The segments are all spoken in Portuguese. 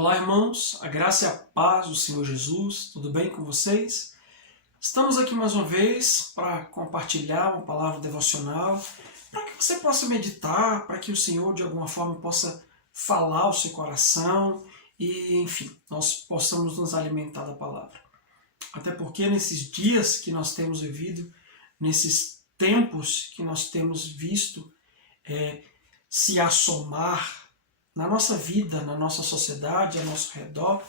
Olá, irmãos, a graça e a paz do Senhor Jesus, tudo bem com vocês? Estamos aqui mais uma vez para compartilhar uma palavra devocional, para que você possa meditar, para que o Senhor de alguma forma possa falar ao seu coração e, enfim, nós possamos nos alimentar da palavra. Até porque nesses dias que nós temos vivido, nesses tempos que nós temos visto se assomar na nossa vida, na nossa sociedade, ao nosso redor,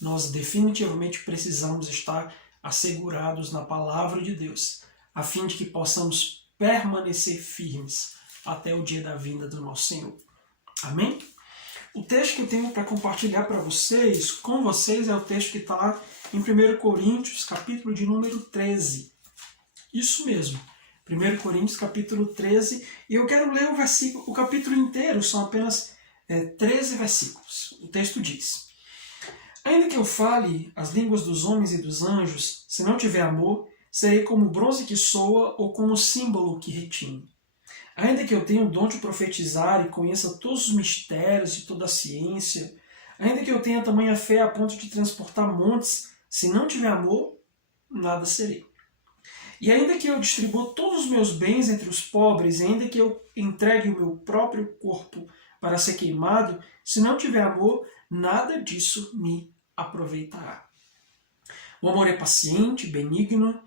nós definitivamente precisamos estar assegurados na palavra de Deus, a fim de que possamos permanecer firmes até o dia da vinda do nosso Senhor. Amém? O texto que eu tenho para compartilhar com vocês, é o texto que está lá em 1 Coríntios, capítulo de número 13. Isso mesmo, 1 Coríntios, capítulo 13, e eu quero ler o capítulo inteiro, são apenas 13 versículos. O texto diz: Ainda que eu fale as línguas dos homens e dos anjos, se não tiver amor, serei como bronze que soa ou como símbolo que retine. Ainda que eu tenha o dom de profetizar e conheça todos os mistérios e toda a ciência, ainda que eu tenha tamanha fé a ponto de transportar montes, se não tiver amor, nada serei. E ainda que eu distribua todos os meus bens entre os pobres, e ainda que eu entregue o meu próprio corpo para ser queimado, se não tiver amor, nada disso me aproveitará. O amor é paciente, benigno,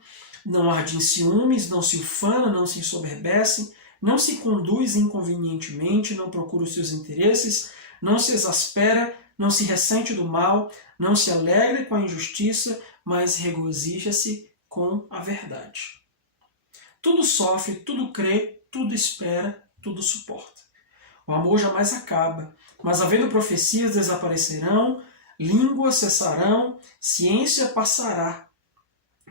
não arde em ciúmes, não se ufana, não se ensoberbece, não se conduz inconvenientemente, não procura os seus interesses, não se exaspera, não se ressente do mal, não se alegra com a injustiça, mas regozija-se com a verdade. Tudo sofre, tudo crê, tudo espera, tudo suporta. O amor jamais acaba, mas havendo profecias desaparecerão, línguas cessarão, ciência passará,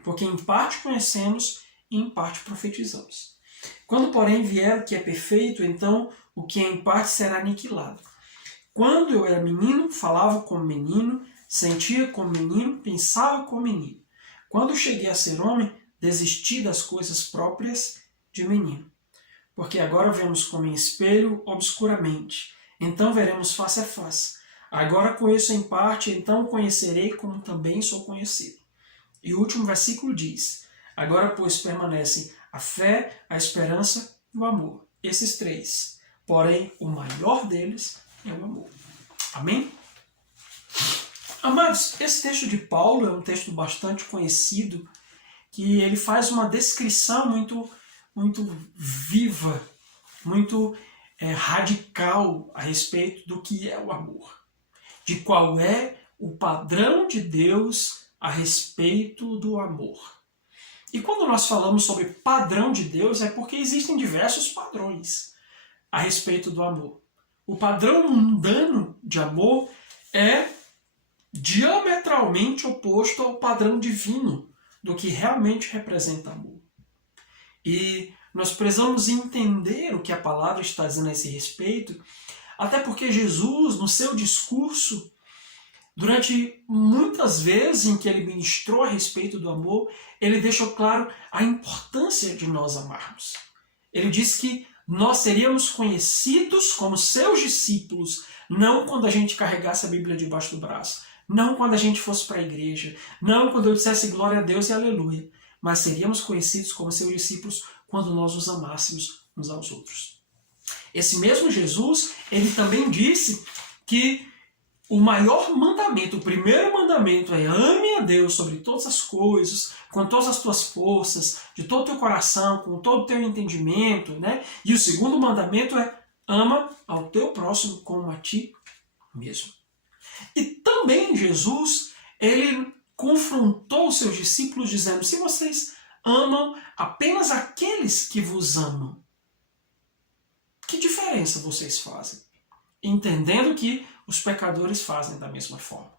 porque em parte conhecemos e em parte profetizamos. Quando, porém, vier o que é perfeito, então o que é em parte será aniquilado. Quando eu era menino, falava como menino, sentia como menino, pensava como menino. Quando cheguei a ser homem, desisti das coisas próprias de menino. Porque agora vemos como em espelho, obscuramente. Então veremos face a face. Agora conheço em parte, então conhecerei como também sou conhecido. E o último versículo diz: Agora, pois, permanecem a fé, a esperança e o amor. Esses três. Porém, o maior deles é o amor. Amém? Amados, esse texto de Paulo é um texto bastante conhecido, que ele faz uma descrição muito viva, muito radical a respeito do que é o amor, de qual é o padrão de Deus a respeito do amor. E quando nós falamos sobre padrão de Deus, é porque existem diversos padrões a respeito do amor. O padrão mundano de amor é diametralmente oposto ao padrão divino do que realmente representa amor. E nós precisamos entender o que a palavra está dizendo a esse respeito, até porque Jesus, no seu discurso, durante muitas vezes em que ele ministrou a respeito do amor, ele deixou claro a importância de nós amarmos. Ele disse que nós seríamos conhecidos como seus discípulos, não quando a gente carregasse a Bíblia debaixo do braço, não quando a gente fosse para a igreja, não quando eu dissesse glória a Deus e aleluia, mas seríamos conhecidos como seus discípulos quando nós os amássemos uns aos outros. Esse mesmo Jesus, ele também disse que o maior mandamento, o primeiro mandamento é: ame a Deus sobre todas as coisas, com todas as tuas forças, de todo o teu coração, com todo o teu entendimento, né? E o segundo mandamento é: ama ao teu próximo como a ti mesmo. E também Jesus, ele confrontou os seus discípulos dizendo: se vocês amam apenas aqueles que vos amam, que diferença vocês fazem? Entendendo que os pecadores fazem da mesma forma.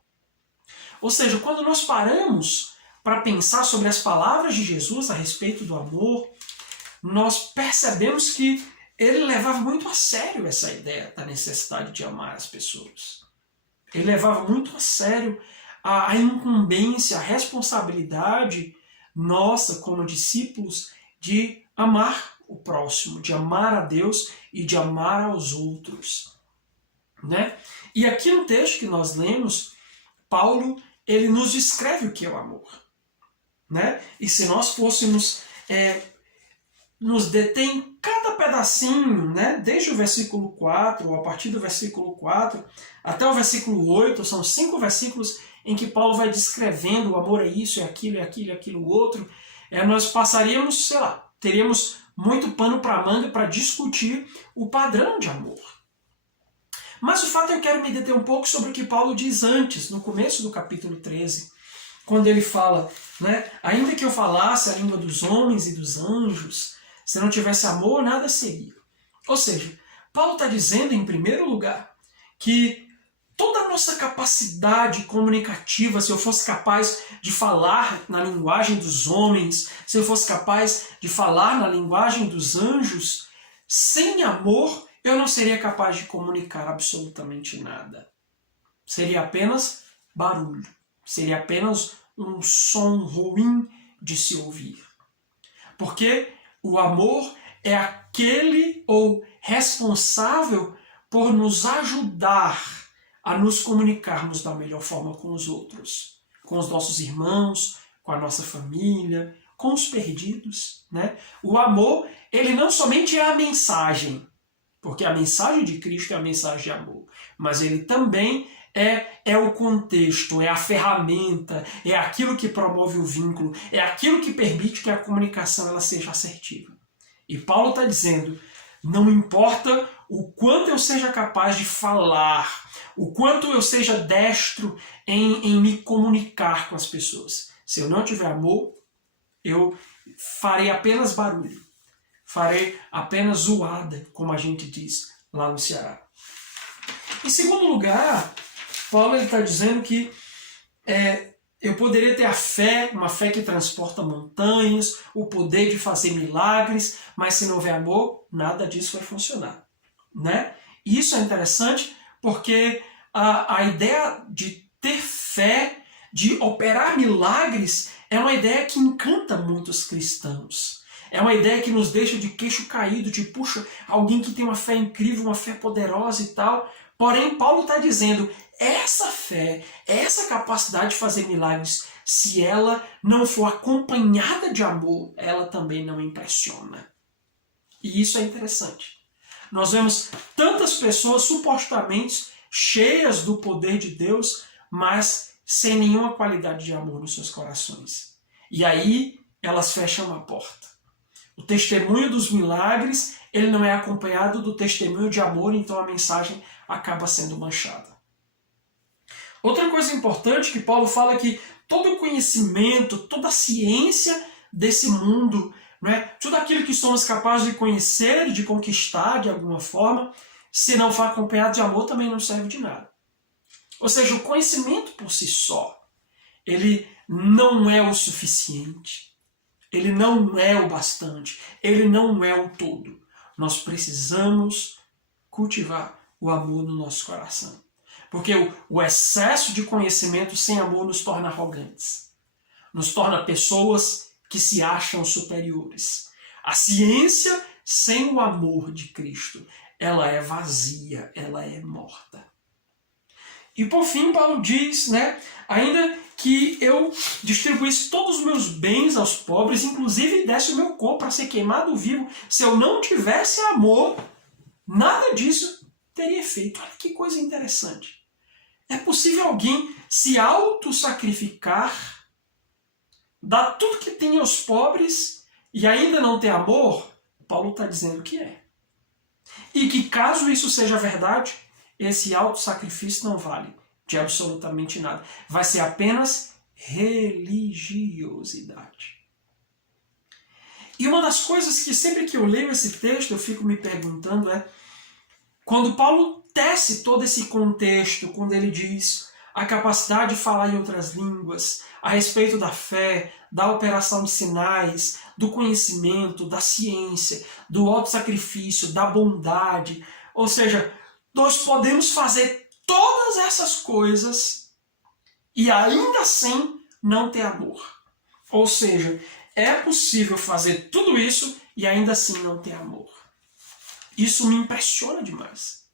Ou seja, quando nós paramos para pensar sobre as palavras de Jesus a respeito do amor, nós percebemos que ele levava muito a sério essa ideia da necessidade de amar as pessoas. Ele levava muito a sério a incumbência, a responsabilidade nossa como discípulos de amar o próximo, de amar a Deus e de amar aos outros. Né? E aqui no texto que nós lemos, Paulo, ele nos descreve o que é o amor. Né? E se nós fôssemos nos deter em cada pedacinho, né? Desde o versículo 4, ou a partir do versículo 4, até o versículo 8, são 5 versículos em que Paulo vai descrevendo o amor é isso, é aquilo, é aquilo, é aquilo outro, nós passaríamos, sei lá, teríamos muito pano para manga para discutir o padrão de amor. Mas o fato é que eu quero me deter um pouco sobre o que Paulo diz antes, no começo do capítulo 13, quando ele fala, né, ainda que eu falasse a língua dos homens e dos anjos, se não tivesse amor, nada seria. Ou seja, Paulo está dizendo, em primeiro lugar, que toda a nossa capacidade comunicativa, se eu fosse capaz de falar na linguagem dos homens, se eu fosse capaz de falar na linguagem dos anjos, sem amor, eu não seria capaz de comunicar absolutamente nada. Seria apenas barulho. Seria apenas um som ruim de se ouvir. Porque o amor é aquele ou responsável por nos ajudar a nos comunicarmos da melhor forma com os outros. Com os nossos irmãos, com a nossa família, com os perdidos. Né? O amor, ele não somente é a mensagem, porque a mensagem de Cristo é a mensagem de amor, mas ele também é o contexto, é a ferramenta, é aquilo que promove o vínculo, é aquilo que permite que a comunicação ela seja assertiva. E Paulo está dizendo, não importa o quanto eu seja capaz de falar, o quanto eu seja destro em me comunicar com as pessoas. Se eu não tiver amor, eu farei apenas barulho. Farei apenas zoada, como a gente diz lá no Ceará. Em segundo lugar, Paulo está dizendo que eu poderia ter a fé, uma fé que transporta montanhas, o poder de fazer milagres, mas se não houver amor, nada disso vai funcionar. Né? E isso é interessante porque a ideia de ter fé, de operar milagres, é uma ideia que encanta muitos cristãos. É uma ideia que nos deixa de queixo caído, de puxa, alguém que tem uma fé incrível, uma fé poderosa e tal. Porém, Paulo está dizendo, essa fé, essa capacidade de fazer milagres, se ela não for acompanhada de amor, ela também não impressiona. E isso é interessante. Nós vemos tantas pessoas supostamente cheias do poder de Deus, mas sem nenhuma qualidade de amor nos seus corações. E aí elas fecham a porta. O testemunho dos milagres, ele não é acompanhado do testemunho de amor, então a mensagem acaba sendo manchada. Outra coisa importante que Paulo fala é que todo o conhecimento, toda a ciência desse mundo, né, tudo aquilo que somos capazes de conhecer, de conquistar de alguma forma, se não for acompanhado de amor, também não serve de nada. Ou seja, o conhecimento por si só, ele não é o suficiente. Ele não é o bastante, ele não é o todo. Nós precisamos cultivar o amor no nosso coração. Porque o excesso de conhecimento sem amor nos torna arrogantes. Nos torna pessoas que se acham superiores. A ciência sem o amor de Cristo, ela é vazia, ela é morta. E por fim, Paulo diz, né, ainda que eu distribuísse todos os meus bens aos pobres, inclusive desse o meu corpo para ser queimado vivo, se eu não tivesse amor, nada disso teria efeito. Olha que coisa interessante. É possível alguém se auto-sacrificar, dar tudo que tem aos pobres e ainda não ter amor? Paulo está dizendo que é. E que caso isso seja verdade, esse auto-sacrifício não vale de absolutamente nada. Vai ser apenas religiosidade. E uma das coisas que sempre que eu leio esse texto eu fico me perguntando é, quando Paulo tece todo esse contexto, quando ele diz a capacidade de falar em outras línguas, a respeito da fé, da operação de sinais, do conhecimento, da ciência, do auto-sacrifício, da bondade, ou seja, nós podemos fazer todas essas coisas e ainda assim não ter amor. Ou seja, é possível fazer tudo isso e ainda assim não ter amor. Isso me impressiona demais.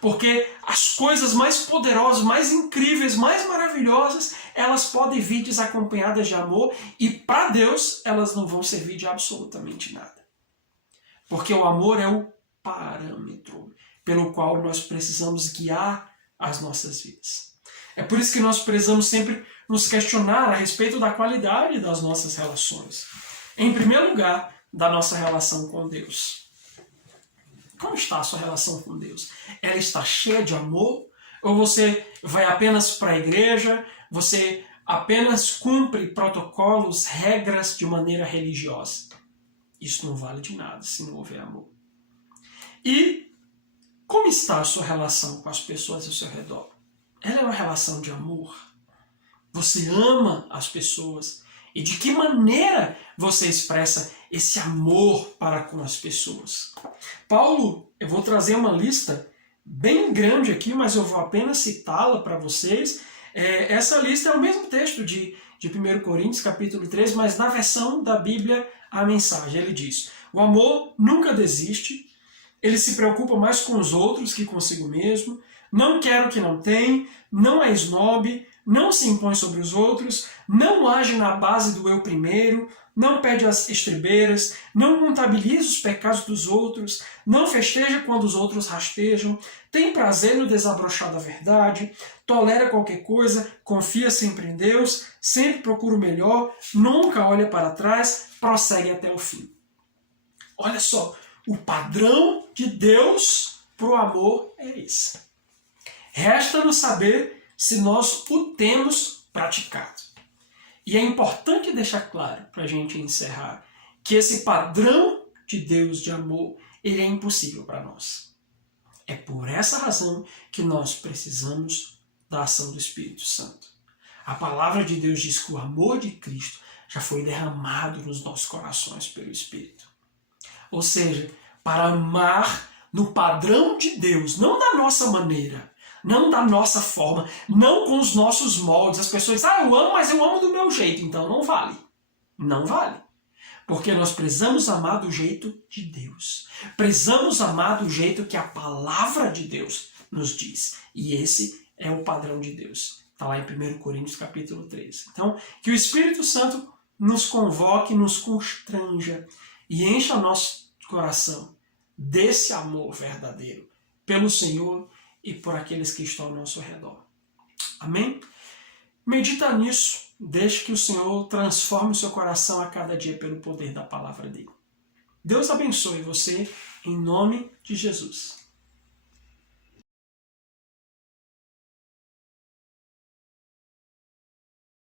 Porque as coisas mais poderosas, mais incríveis, mais maravilhosas, elas podem vir desacompanhadas de amor e para Deus elas não vão servir de absolutamente nada. Porque o amor é o parâmetro pelo qual nós precisamos guiar as nossas vidas. É por isso que nós precisamos sempre nos questionar a respeito da qualidade das nossas relações. Em primeiro lugar, da nossa relação com Deus. Como está a sua relação com Deus? Ela está cheia de amor? Ou você vai apenas para a igreja, você apenas cumpre protocolos, regras de maneira religiosa? Isso não vale de nada se não houver amor. E como está a sua relação com as pessoas ao seu redor? Ela é uma relação de amor? Você ama as pessoas? E de que maneira você expressa esse amor para com as pessoas? Paulo, eu vou trazer uma lista bem grande aqui, mas eu vou apenas citá-la para vocês. Essa lista é o mesmo texto de 1 Coríntios, capítulo 3, mas na versão da Bíblia, a mensagem. Ele diz: o amor nunca desiste, ele se preocupa mais com os outros que consigo mesmo, não quer o que não tem, não é esnobe, não se impõe sobre os outros, não age na base do eu primeiro, não pede as estribeiras, não contabiliza os pecados dos outros, não festeja quando os outros rastejam, tem prazer no desabrochar da verdade, tolera qualquer coisa, confia sempre em Deus, sempre procura o melhor, nunca olha para trás, prossegue até o fim. Olha só, o padrão de Deus para o amor é esse. Resta-nos saber se nós o temos praticado. E é importante deixar claro, para a gente encerrar, que esse padrão de Deus de amor, ele é impossível para nós. É por essa razão que nós precisamos da ação do Espírito Santo. A palavra de Deus diz que o amor de Cristo já foi derramado nos nossos corações pelo Espírito. Ou seja, para amar no padrão de Deus, não da nossa maneira, não da nossa forma, não com os nossos moldes. As pessoas dizem, eu amo, mas eu amo do meu jeito, então não vale. Não vale. Porque nós precisamos amar do jeito de Deus. Precisamos amar do jeito que a palavra de Deus nos diz. E esse é o padrão de Deus. Está lá em 1 Coríntios capítulo 13. Então, que o Espírito Santo nos convoque, nos constranja e encha nosso coração desse amor verdadeiro pelo Senhor e por aqueles que estão ao nosso redor. Amém? Medita nisso, deixe que o Senhor transforme o seu coração a cada dia pelo poder da palavra dele. Deus abençoe você, em nome de Jesus.